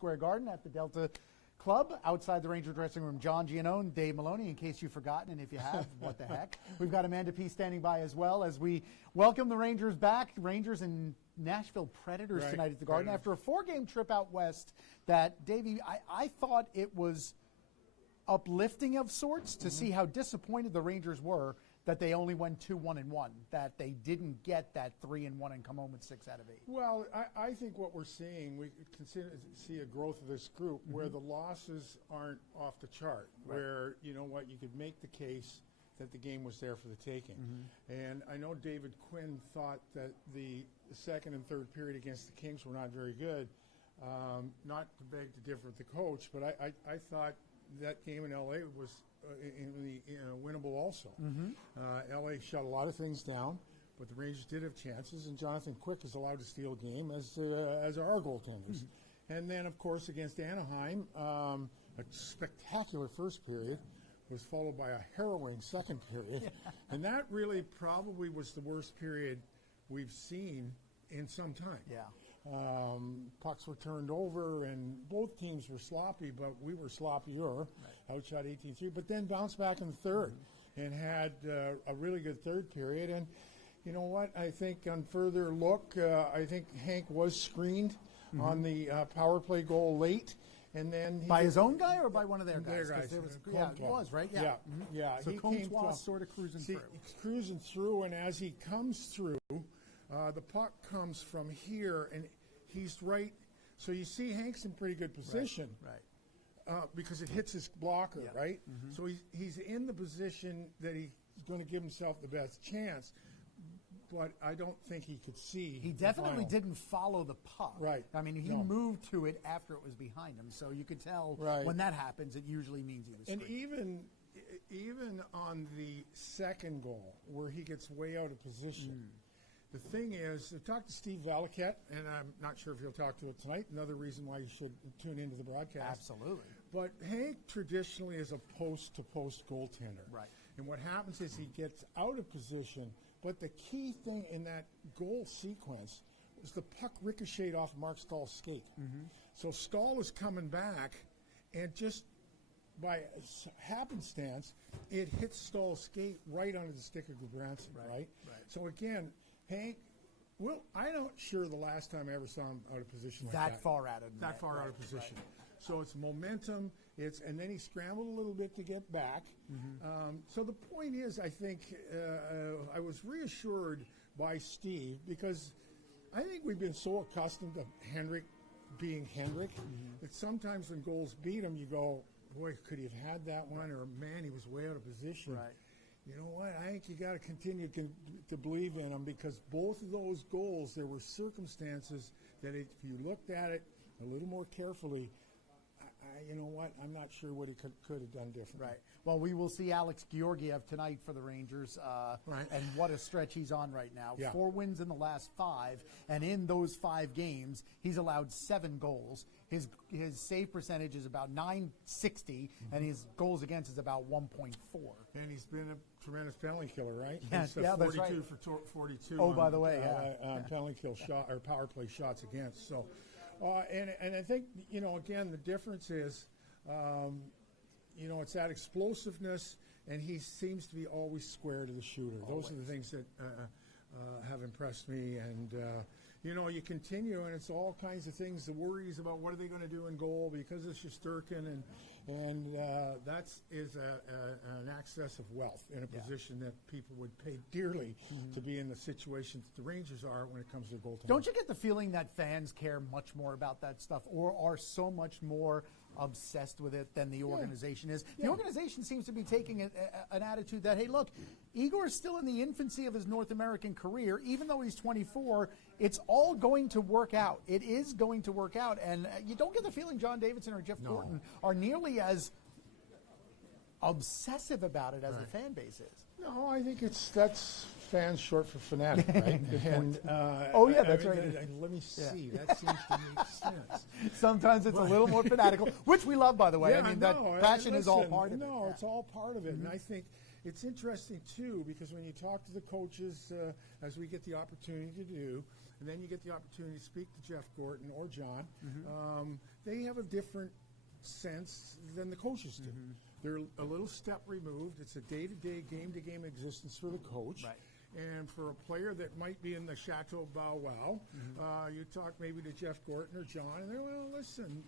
Square Garden at the Delta Club. Outside the Ranger dressing room, John Giannone, Dave Maloney, in case you've forgotten, and if you have, what the heck. We've got Amanda P. standing by as well as we welcome the Rangers back. Rangers and Nashville Predators tonight at the Garden. After a 4-game trip out west that, Davey, I thought it was uplifting of sorts to see how disappointed the Rangers were that they only went 2-1-1, that they didn't get that 3-1 and come home with 6 out of 8. Well, I think what we're seeing, we see a growth of this group where the losses aren't off the chart, where, you know what, you could make the case that the game was there for the taking. And I know David Quinn thought that the second and third period against the Kings were not very good. Not to beg to differ with the coach, but I thought that game in L.A. was winnable also. L.A. shut a lot of things down, but the Rangers did have chances, and Jonathan Quick is allowed to steal a game, as are our goaltenders. And then, of course, against Anaheim, a spectacular first period was followed by a harrowing second period. And that really probably was the worst period we've seen in some time. Pucks were turned over, and both teams were sloppy, but we were sloppier. Outshot 18-3, but then bounced back in the third and had a really good third period. And you know what? I think on further look, I think Hank was screened on the power play goal late. And then by his own guy or by one of their guys? Their guys. It was, right? So he Comtois sort of cruising through. And as he comes through, the puck comes from here, and he's right. So you see Hank's in pretty good position. Because it hits his blocker, right? So he's in the position that he's going to give himself the best chance. But I don't think he could see. He definitely didn't follow the puck. I mean, he moved to it after it was behind him. So you could tell when that happens, it usually means he was screened. And even on the second goal, where he gets way out of position, the thing is, I've talked to Steve Valiquette, and I'm not sure if he'll talk to it tonight. Another reason why you should tune into the broadcast. Absolutely. But Hank traditionally is a post-to-post goaltender. And what happens is he gets out of position, but the key thing in that goal sequence was the puck ricocheted off Mark Stahl's skate. So Stahl is coming back, and just by happenstance, it hits Stahl's skate right under the stick of Gudbranson, right? So again, Hank, well, I'm not sure the last time I ever saw him out of position like that. That far out of that far out of position. So it's momentum. And then he scrambled a little bit to get back. So the point is, I think I was reassured by Steve, because I think we've been so accustomed to Henrik being Henrik that sometimes when goals beat him, you go, boy, could he have had that one? Or, man, he was way out of position. You know what? I think you got to continue to believe in him, because both of those goals, there were circumstances that if you looked at it a little more carefully, you know what? I'm not sure what he could have done differently. Well, we will see Alex Georgiev tonight for the Rangers, and what a stretch he's on right now. 4 wins in the last 5, and in those 5 games, he's allowed 7 goals. His save percentage is about .960, and his goals against is about 1.4. And he's been a tremendous penalty killer, right? He's 42 for 42. Oh, by the way, penalty kill shot or power play shots against. So. And I think, you know, again, the difference is, you know, it's that explosiveness, and he seems to be always square to the shooter. Those are the things that have impressed me. And, you know, you continue, and it's all kinds of things, the worries about what are they going to do in goal because of Shesterkin, and that is an access of wealth in a position that people would pay dearly to be in the situation that the Rangers are when it comes to goaltending. Don't you get the feeling that fans care much more about that stuff, or are so much more obsessed with it than the organization is? The organization seems to be taking an attitude that, hey, look, Igor is still in the infancy of his North American career. Even though he's 24, it's all going to work out. It is going to work out. And you don't get the feeling John Davidson or Jeff Gorton are nearly as obsessive about it as the fan base is. No, I think that's fans short for fanatic, right? And, that's right. Let me see. That seems to make sense. Sometimes it's a little more fanatical, which we love, by the way. I mean, that passion is all part of it. No, it's all part of it. And I think it's interesting, too, because when you talk to the coaches, as we get the opportunity to do, and then you get the opportunity to speak to Jeff Gorton or John, they have a different sense than the coaches do. Mm-hmm. They're a little step removed. It's a day-to-day, game-to-game existence for the coach. Right. And for a player that might be in the Chateau Bow Wow, you talk maybe to Jeff Gorton or John, and they're, well, listen,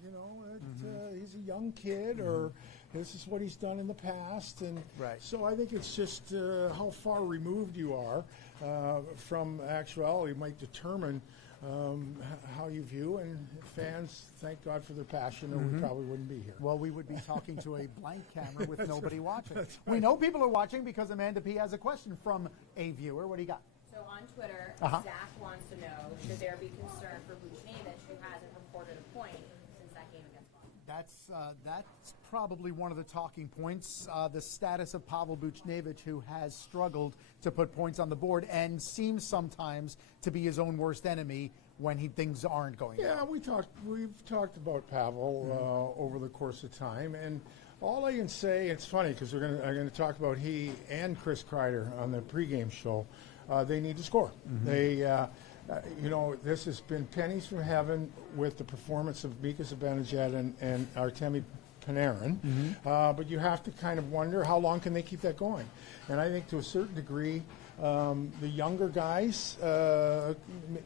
he's a young kid, or this is what he's done in the past. And so I think it's just how far removed you are from actuality might determine how you view, and fans, thank God for their passion, or we probably wouldn't be here. Well, we would be talking to a blank camera with nobody watching. We know people are watching because Amanda P. has a question from a viewer. What do you got? So on Twitter, Zach wants to know, should there be concern for Blueshirts, who hasn't reported a point since that game against Boston? That's probably one of the talking points, the status of Pavel Buchnevich, who has struggled to put points on the board and seems sometimes to be his own worst enemy when things aren't going well. Yeah, we've talked about Pavel over the course of time, and all I can say, it's funny because I'm going to talk about he and Chris Kreider on the pregame show. They need to score. They, this has been pennies from heaven with the performance of Mika Zibanejad and Artemi Panarin, but you have to kind of wonder how long can they keep that going. And I think to a certain degree, the younger guys,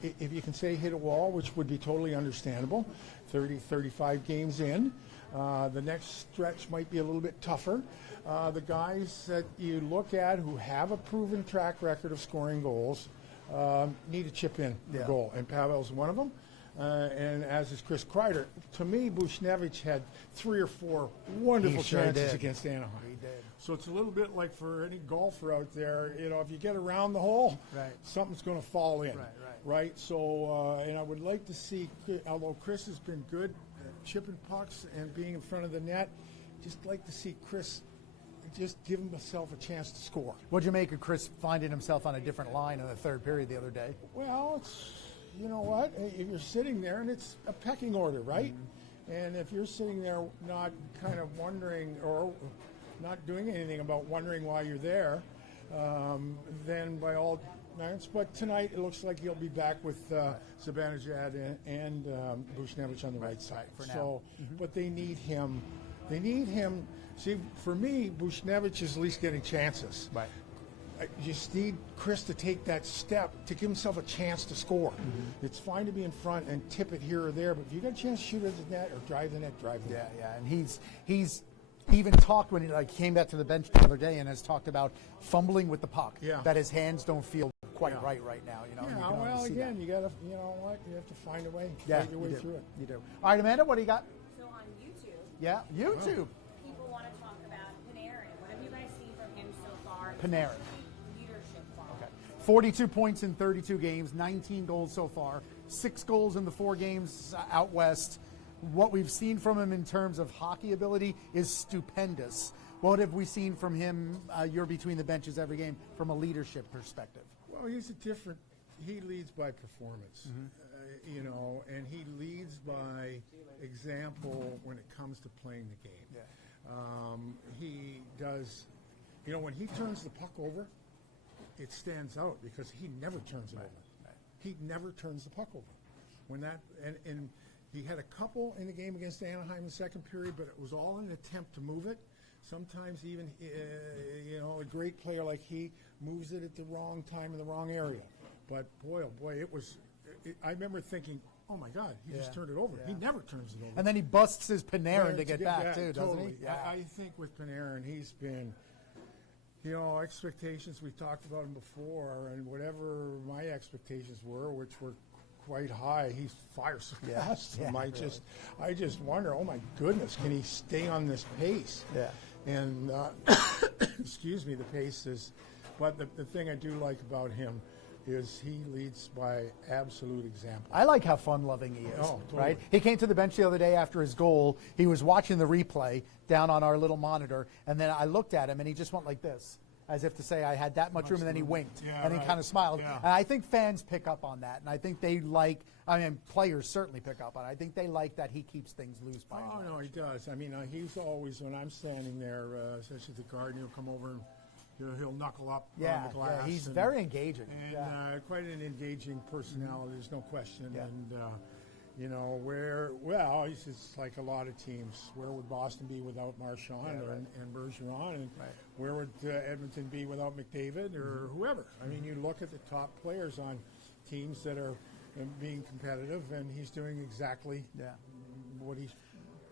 if you can say hit a wall, which would be totally understandable, 30, 35 games in, the next stretch might be a little bit tougher. The guys that you look at who have a proven track record of scoring goals need to chip in the goal, and Pavel's one of them. And as is Chris Kreider. To me, Buchnevich had 3 or 4 wonderful chances against Anaheim. He did. So it's a little bit like for any golfer out there, if you get around the hole, something's going to fall in. Right? So, and I would like to see, although Chris has been good at chipping pucks and being in front of the net, just like to see Chris just give himself a chance to score. What'd you make of Chris finding himself on a different line in the third period the other day? Well, you know what? If you're sitting there, and it's a pecking order, right? And if you're sitting there not kind of wondering or not doing anything about wondering why you're there, then by all means. But tonight it looks like he'll be back with Zibanejad and Buchnevich on the right side. For now. So, but they need him. They need him. See, for me, Buchnevich is at least getting chances. Right. You just need Chris to take that step to give himself a chance to score. It's fine to be in front and tip it here or there, but if you got a chance to shoot at the net or drive the net, drive the net. Yeah, and he's even talked when he came back to the bench the other day and has talked about fumbling with the puck. Yeah. That his hands don't feel quite right now. You know. Yeah, well, again, you gotta, you know what? You have to find a way. Find your way through it. You do. All right, Amanda, what do you got? So on YouTube, YouTube. people want to talk about Panarin. What have you guys seen from him so far? Panarin. Leadership quality. Okay. 42 points in 32 games, 19 goals so far, 6 goals in the 4 games out west. What we've seen from him in terms of hockey ability is stupendous. What have we seen from him, you're between the benches every game, from a leadership perspective? Well, he leads by performance, and he leads by example when it comes to playing the game. Yeah. He does, when he turns the puck over, it stands out because he never turns it over. Right. He never turns the puck over. When that, and he had a couple in the game against Anaheim in the second period, but it was all in an attempt to move it. Sometimes even, a great player like he moves it at the wrong time in the wrong area. But boy, oh boy, I remember thinking, oh my God, he just turned it over. Yeah. He never turns it over. And then he busts his Panarin to get back too, doesn't he? Yeah. I think with Panarin, he's been, expectations, we've talked about him before, and whatever my expectations were, which were quite high, he fires so fast. Yeah, I just wonder, oh my goodness, can he stay on this pace? Yeah. And excuse me, the pace is. But the thing I do like about him is he leads by absolute example. I like how fun-loving he is. Oh, totally. Right? He came to the bench the other day after his goal. He was watching the replay down on our little monitor, and then I looked at him, and he just went like this, as if to say, I had that much room, and then he winked, and he kind of smiled. Yeah. And I think fans pick up on that, and I think they players certainly pick up on it. I think they like that he keeps things loose by and Oh, no, he does. I mean, he's always, when I'm standing there, especially at the Garden, he'll come over and he'll knuckle up on the glass. Yeah, he's very engaging. And quite an engaging personality, there's no question. Yeah. And, You know, it's just like a lot of teams. Where would Boston be without Marchand and Bergeron? And where would Edmonton be without McDavid or whoever? I mean, you look at the top players on teams that are being competitive, and he's doing exactly what he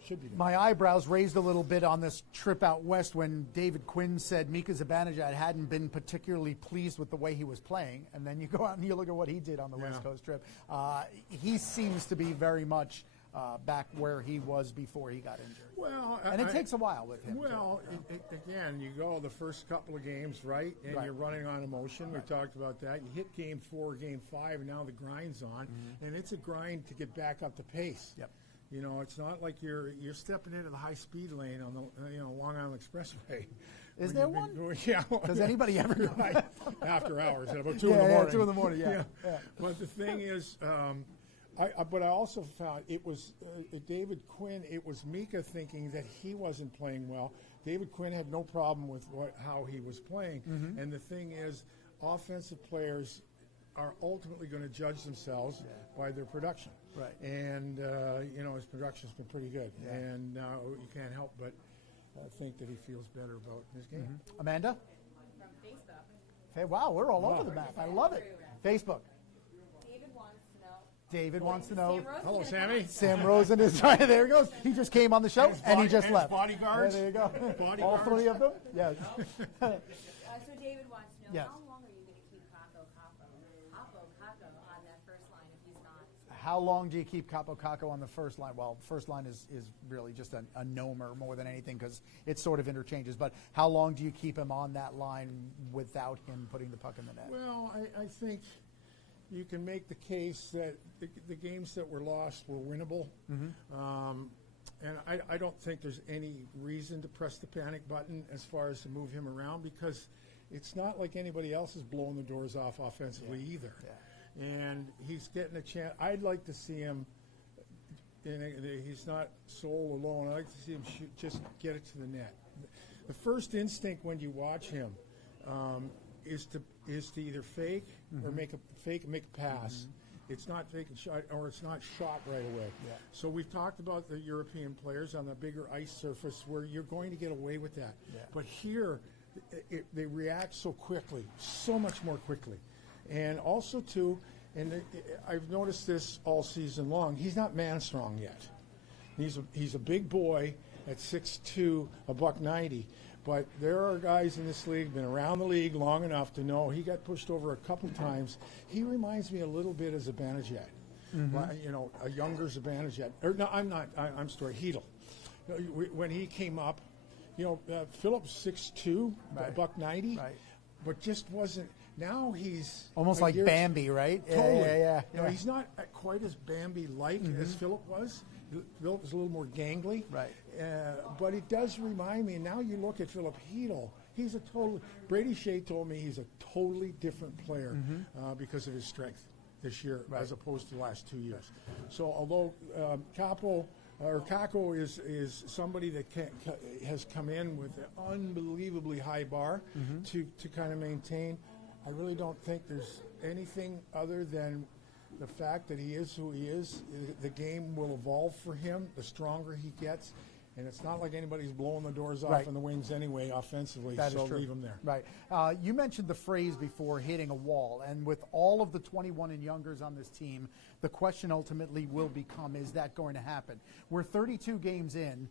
should be doing. My eyebrows raised a little bit on this trip out west when David Quinn said Mika Zibanejad hadn't been particularly pleased with the way he was playing, and then you go out and you look at what he did on the West Coast trip. He seems to be very much back where he was before he got injured. Well, and it takes a while with him. Well, again, you go the first couple of games, right, and you're running on emotion. We talked about that. You hit Game 4, Game 5, and now the grind's on, and it's a grind to get back up to pace. Yep. You know, it's not like you're stepping into the high-speed lane on the Long Island Expressway. Is there one? Yeah. Does anybody ever go? After hours, at about 2 in the morning. 2 in the morning, yeah. But the thing is, but I also found it was David Quinn. It was Mika thinking that he wasn't playing well. David Quinn had no problem with how he was playing. And the thing is, offensive players are ultimately going to judge themselves by their production. Right. And, his production's been pretty good. Yeah. And now you can't help but think that he feels better about his game. Amanda? From Facebook. Hey, wow, we're all over the map. I love it. Facebook. David wants to know. Hello, Sammy. Sam Rosen is right. There he goes. He just came on the show, and he just left. Bodyguards. There you go. Bodyguards. All 3 of them? Yes. So David wants to know, Yes. how long are you going to keep Capo on that first line if he's not? How long do you keep Capo Caco on the first line? Well, first line is really just a nomer more than anything because it sort of interchanges. But how long do you keep him on that line without him putting the puck in the net? Well, I think you can make the case that the games that were lost were winnable. And I don't think there's any reason to press the panic button as far as to move him around because it's not like anybody else is blowing the doors off offensively either. Yeah. And he's getting a chance. I'd like to see him, he's not sole alone. I'd like to see him just get it to the net. The first instinct when you watch him is to either fake or make a pass. It's not taking shot or it's not shot right away. Yeah. So we've talked about the European players on the bigger ice surface where you're going to get away with that. Yeah. But here, they react so quickly, so much more quickly. And also, too, I've noticed this all season long, he's not man strong yet. He's a big boy at 6'2", $190. But there are guys in this league, been around the league long enough to know he got pushed over a couple times. He reminds me a little bit of Zibanejad. A younger Zibanejad. I'm sorry, Hedl. When he came up, Phillips 6'2", $190, but just wasn't. Now he's almost like Bambi, right? Totally. Yeah. He's not quite as Bambi-like as Philip was. Philip was a little more gangly. Right. But it does remind me, now you look at Philip Hedl, he's Brady Shea told me he's a totally different player because of his strength this year as opposed to the last 2 years. So although Kako is somebody that has come in with an unbelievably high bar to kind of maintain, I really don't think there's anything other than the fact that he is who he is. The game will evolve for him the stronger he gets. And it's not like anybody's blowing the doors off in the wings anyway offensively, that so is true. Leave him there. Right. You mentioned the phrase before, hitting a wall. And with all of the 21 and youngers on this team, the question ultimately will become, is that going to happen? We're 32 games in.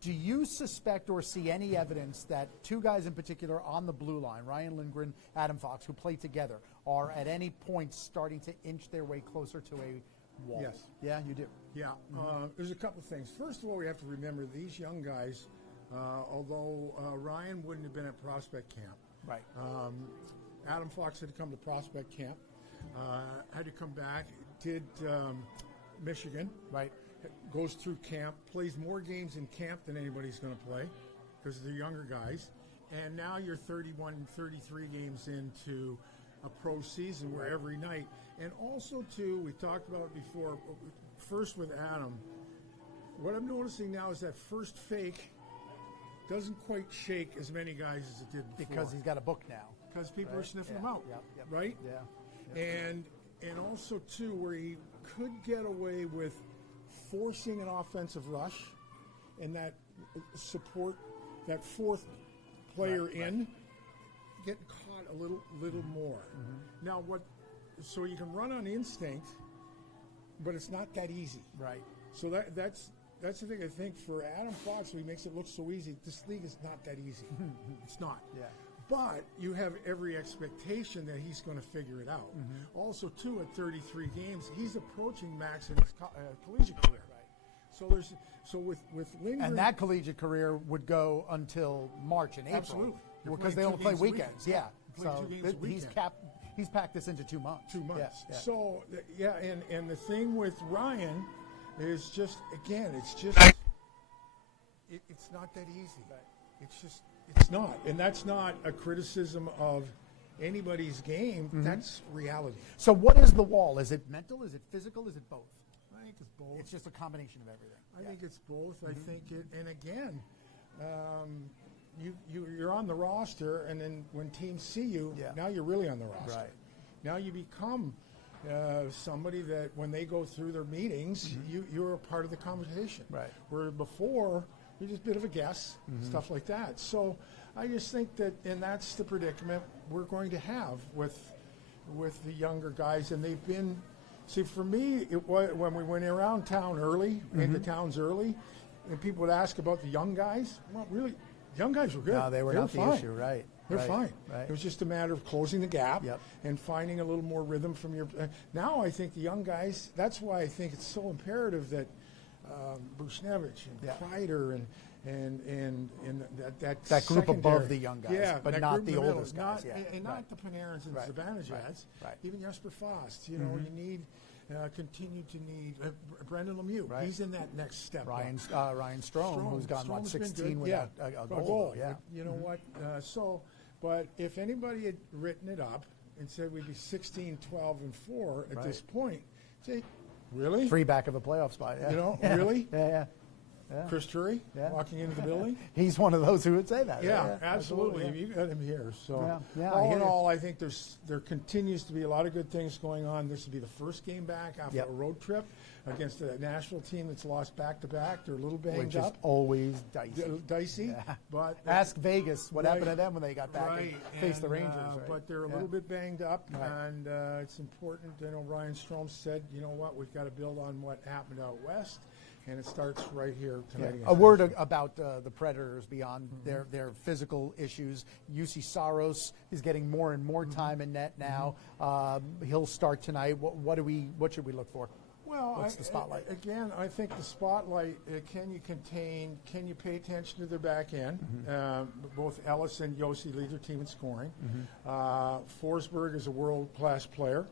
Do you suspect or see any evidence that 2 guys in particular on the blue line, Ryan Lindgren, Adam Fox, who play together, are at any point starting to inch their way closer to a wall? Yes. Yeah, you do. Yeah. There's a couple of things. First of all, we have to remember these young guys, although Ryan wouldn't have been at prospect camp. Right. Adam Fox had to come to prospect camp, had to come back, did Michigan. Right. Goes through camp, plays more games in camp than anybody's going to play because they're younger guys. And now you're 31, 33 games into a pro season where every night. And also, too, we talked about it before, first with Adam. What I'm noticing now is that first fake doesn't quite shake as many guys as it did before. Because he's got a book now. Because people are sniffing him out, right? Yeah. And also, too, where could get away with forcing an offensive rush and that support, that fourth player in, getting caught a little more. Now, so you can run on instinct, but it's not that easy. Right. So that's the thing. I think for Adam Fox, he makes it look so easy. This league is not that easy. It's not. Yeah. But you have every expectation that he's going to figure it out. Also, too, at 33 games, he's approaching max in his collegiate career. Right. So with Lindgren, And that collegiate career would go until March and April. Absolutely. Because they only play weekends. Yeah. So he's packed this into 2 months. 2 months. Yeah. So, and the thing with Ryan is just, again, it's not that easy. It's not. And that's not a criticism of anybody's game. That's reality. So what is the wall? Is it mental? Is it physical? Is it both? I think it's both. It's just a combination of everything. I think it's both. I think it, and again, you're on the roster, and then when teams see you, now you're really on the roster. Right. Now you become somebody that when they go through their meetings, you're a part of the conversation. Right. Where before, you're just a bit of a guess, stuff like that. So I just think that, and that's the predicament we're going to have with the younger guys, and they've been. See, for me, it was when we went around town early, into towns early, and people would ask about the young guys. Well, really, young guys were good. No, they were not fine. the issue, right? They're fine. Right. It was just a matter of closing the gap Yep. and finding a little more rhythm from your. Now I think the young guys. That's why I think it's so imperative that Bushnevich and Kreider and that group above secondary. the young guys, yeah, but that not group the in middle. oldest guys. Not the Panarins and Zibanejads. Right. Even Jesper Fast. You know, you need. Continue to need Brendan Lemieux. Right. He's in that next step. Ryan Strome, who's gone Strom's 16 been good. without a goal. Yeah. But you know what? But if anybody had written it up and said we'd be 16, 12, and 4 at this point, say, really? 3 back of a playoff spot. Yeah. You know, Yeah. really? Yeah. Chris Drury walking into the building? He's one of those who would say that. Yeah, absolutely. Yeah. You got him here. So Yeah, all in all, I think there continues to be a lot of good things going on. This will be the first game back after a road trip against a national team that's lost back-to-back. They're a little banged Which up. is always dicey. Yeah. But ask Vegas what happened to them when they got back and faced the Rangers. But they're a little bit banged up, and it's important. I know Ryan Strome said, you know what, we've got to build on what happened out west. And it starts right here tonight. A word about the Predators beyond their physical issues. UC Saros is getting more and more time in net now. He'll start tonight. What should we look for? Well, what's the spotlight? Again, I think the spotlight, can you pay attention to their back end? Both Ellis and Yossi lead their team in scoring. Forsberg is a world-class player.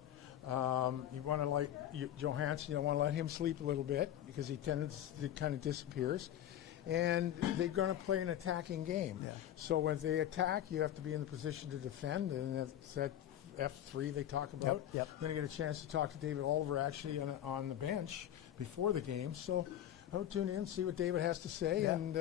You want to like Johansson, you don't want to let him sleep a little bit because he kind of disappears. And they're going to play an attacking game. Yeah. So when they attack, you have to be in the position to defend, and that's that F3 they talk about. Yep. I'm going to get a chance to talk to David Oliver actually on the bench before the game. So I'll tune in, see what David has to say. Yeah. And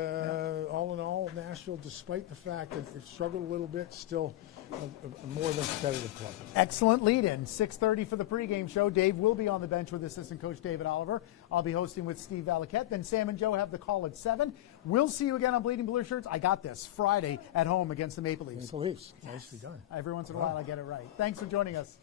all in all, Nashville, despite the fact that they've struggled a little bit, still a more than competitive club. Excellent lead-in. 6:30 for the pregame show. Dave will be on the bench with assistant coach David Oliver. I'll be hosting with Steve Valaket. Then Sam and Joe have the call at 7. We'll see you again on Bleeding Blue Shirts. I got this. Friday at home against the Maple Leafs. Maple Leafs. Nicely done. Every once in a while I get it right. Thanks for joining us.